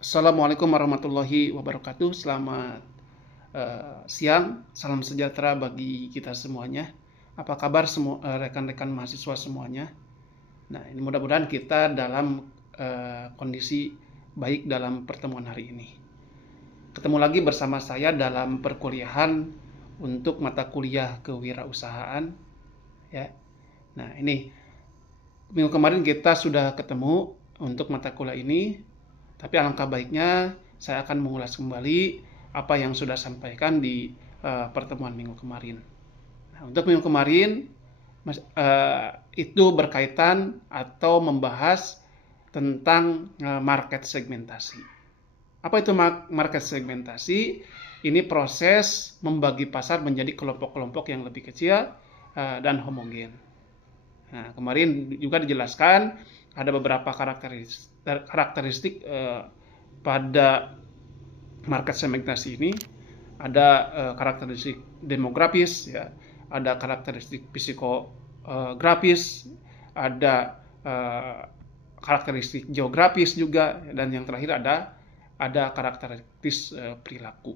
Assalamualaikum warahmatullahi wabarakatuh. Selamat siang, salam sejahtera bagi kita semuanya. Apa kabar semua rekan-rekan mahasiswa semuanya? Nah, ini mudah-mudahan kita dalam kondisi baik dalam pertemuan hari ini. Ketemu lagi bersama saya dalam perkuliahan untuk mata kuliah kewirausahaan, ya. Nah, ini minggu kemarin kita sudah ketemu untuk mata kuliah ini. Tapi alangkah baiknya saya akan mengulas kembali apa yang sudah sampaikan di pertemuan minggu kemarin. Nah, untuk minggu kemarin itu berkaitan atau membahas tentang market segmentasi. Apa itu market segmentasi? Ini proses membagi pasar menjadi kelompok-kelompok yang lebih kecil dan homogen. Nah, kemarin juga dijelaskan ada beberapa karakteristik pada market segmentasi ini. Ada karakteristik demografis, ya, ada karakteristik psikografis, ada karakteristik geografis juga, dan yang terakhir ada karakteristik perilaku.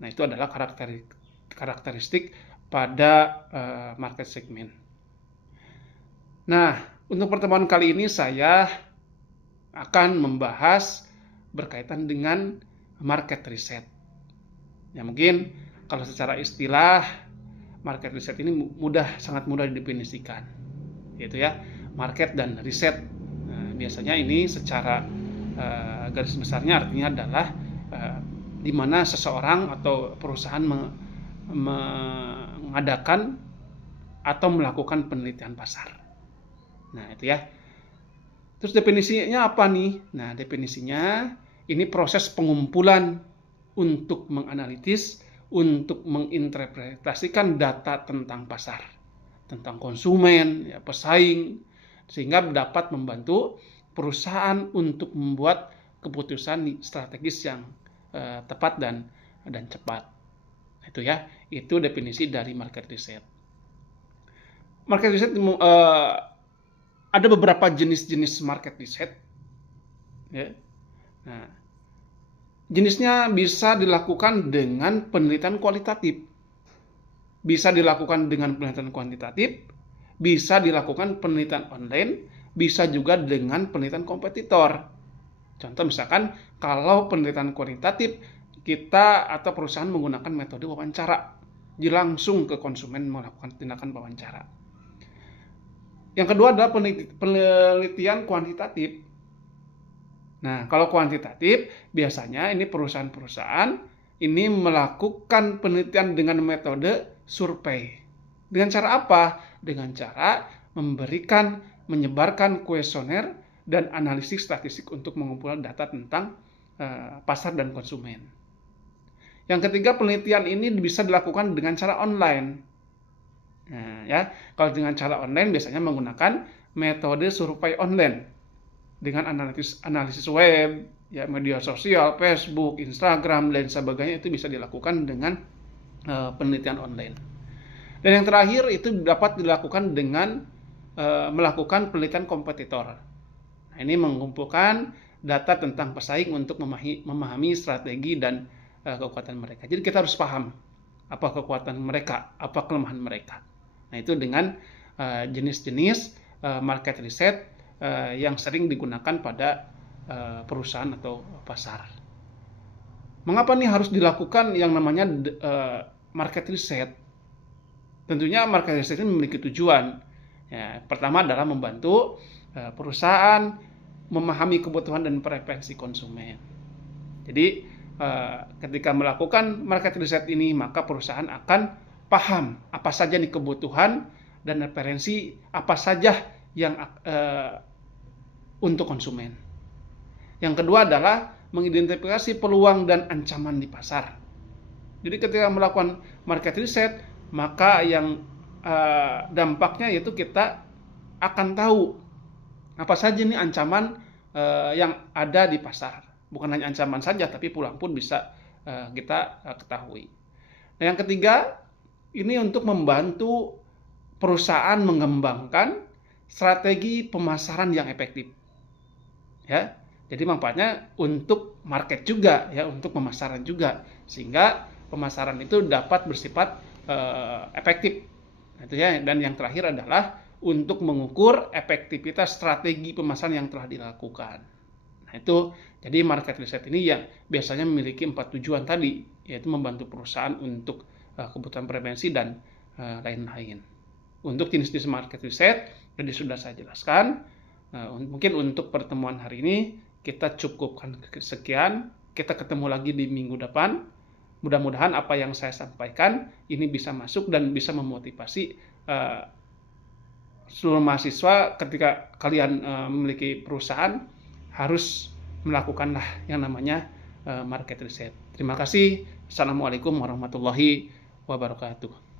Nah, itu adalah karakteristik pada market segment. Nah, untuk pertemuan kali ini saya akan membahas berkaitan dengan market research. Ya, mungkin kalau secara istilah market research ini sangat mudah didefinisikan, yaitu ya market dan riset. Nah, biasanya ini secara garis besarnya artinya adalah di mana seseorang atau perusahaan mengadakan atau melakukan penelitian pasar. Nah, itu ya. Terus definisinya apa nih? Nah, definisinya ini proses pengumpulan untuk menganalitis, untuk menginterpretasikan data tentang pasar, tentang konsumen, ya, pesaing, sehingga dapat membantu perusahaan untuk membuat keputusan strategis yang tepat dan cepat. Itu ya, itu definisi dari market research. Market research ada beberapa jenis-jenis market research, ya. Nah, jenisnya bisa dilakukan dengan penelitian kualitatif, bisa dilakukan dengan penelitian kuantitatif, bisa dilakukan penelitian online, bisa juga dengan penelitian kompetitor. Contoh misalkan kalau penelitian kualitatif kita atau perusahaan menggunakan metode wawancara, jadi langsung ke konsumen melakukan tindakan wawancara. Yang kedua adalah penelitian kuantitatif. Nah, kalau kuantitatif biasanya ini perusahaan-perusahaan ini melakukan penelitian dengan metode survei. Dengan cara apa? Dengan cara menyebarkan kuesioner dan analisis statistik untuk mengumpulkan data tentang pasar dan konsumen. Yang ketiga, penelitian ini bisa dilakukan dengan cara online. Nah, ya, kalau dengan cara online biasanya menggunakan metode survei online dengan analisis web, ya, media sosial, Facebook, Instagram, dan sebagainya. Itu bisa dilakukan dengan penelitian online. Dan yang terakhir itu dapat dilakukan dengan melakukan penelitian kompetitor. Nah, ini mengumpulkan data tentang pesaing untuk memahami strategi dan kekuatan mereka. Jadi kita harus paham apa kekuatan mereka, apa kelemahan mereka. Nah, itu dengan jenis-jenis market research yang sering digunakan pada perusahaan atau pasar. Mengapa nih harus dilakukan yang namanya market research? Tentunya market research ini memiliki tujuan. Ya, pertama adalah membantu perusahaan memahami kebutuhan dan preferensi konsumen. Jadi ketika melakukan market research ini, maka perusahaan akan paham apa saja nih kebutuhan dan preferensi apa saja yang untuk konsumen. Yang kedua adalah mengidentifikasi peluang dan ancaman di pasar. Jadi ketika melakukan market research, maka yang dampaknya yaitu kita akan tahu apa saja nih ancaman yang ada di pasar. Bukan hanya ancaman saja, tapi peluang pun bisa kita ketahui. Nah, yang ketiga, ini untuk membantu perusahaan mengembangkan strategi pemasaran yang efektif. Ya. Jadi manfaatnya untuk market juga ya, untuk pemasaran juga, sehingga pemasaran itu dapat bersifat efektif. Itu ya. Dan yang terakhir adalah untuk mengukur efektivitas strategi pemasaran yang telah dilakukan. Nah, itu jadi market research ini yang biasanya memiliki 4 tujuan tadi, yaitu membantu perusahaan untuk kebutuhan prevensi dan lain-lain. Untuk jenis-jenis market research tadi sudah saya jelaskan. Mungkin untuk pertemuan hari ini kita cukupkan sekian. Kita ketemu lagi di minggu depan. Mudah-mudahan apa yang saya sampaikan ini bisa masuk dan bisa memotivasi seluruh mahasiswa ketika kalian memiliki perusahaan harus melakukanlah yang namanya market research. Terima kasih. Assalamualaikum warahmatullahi wabarakatuh.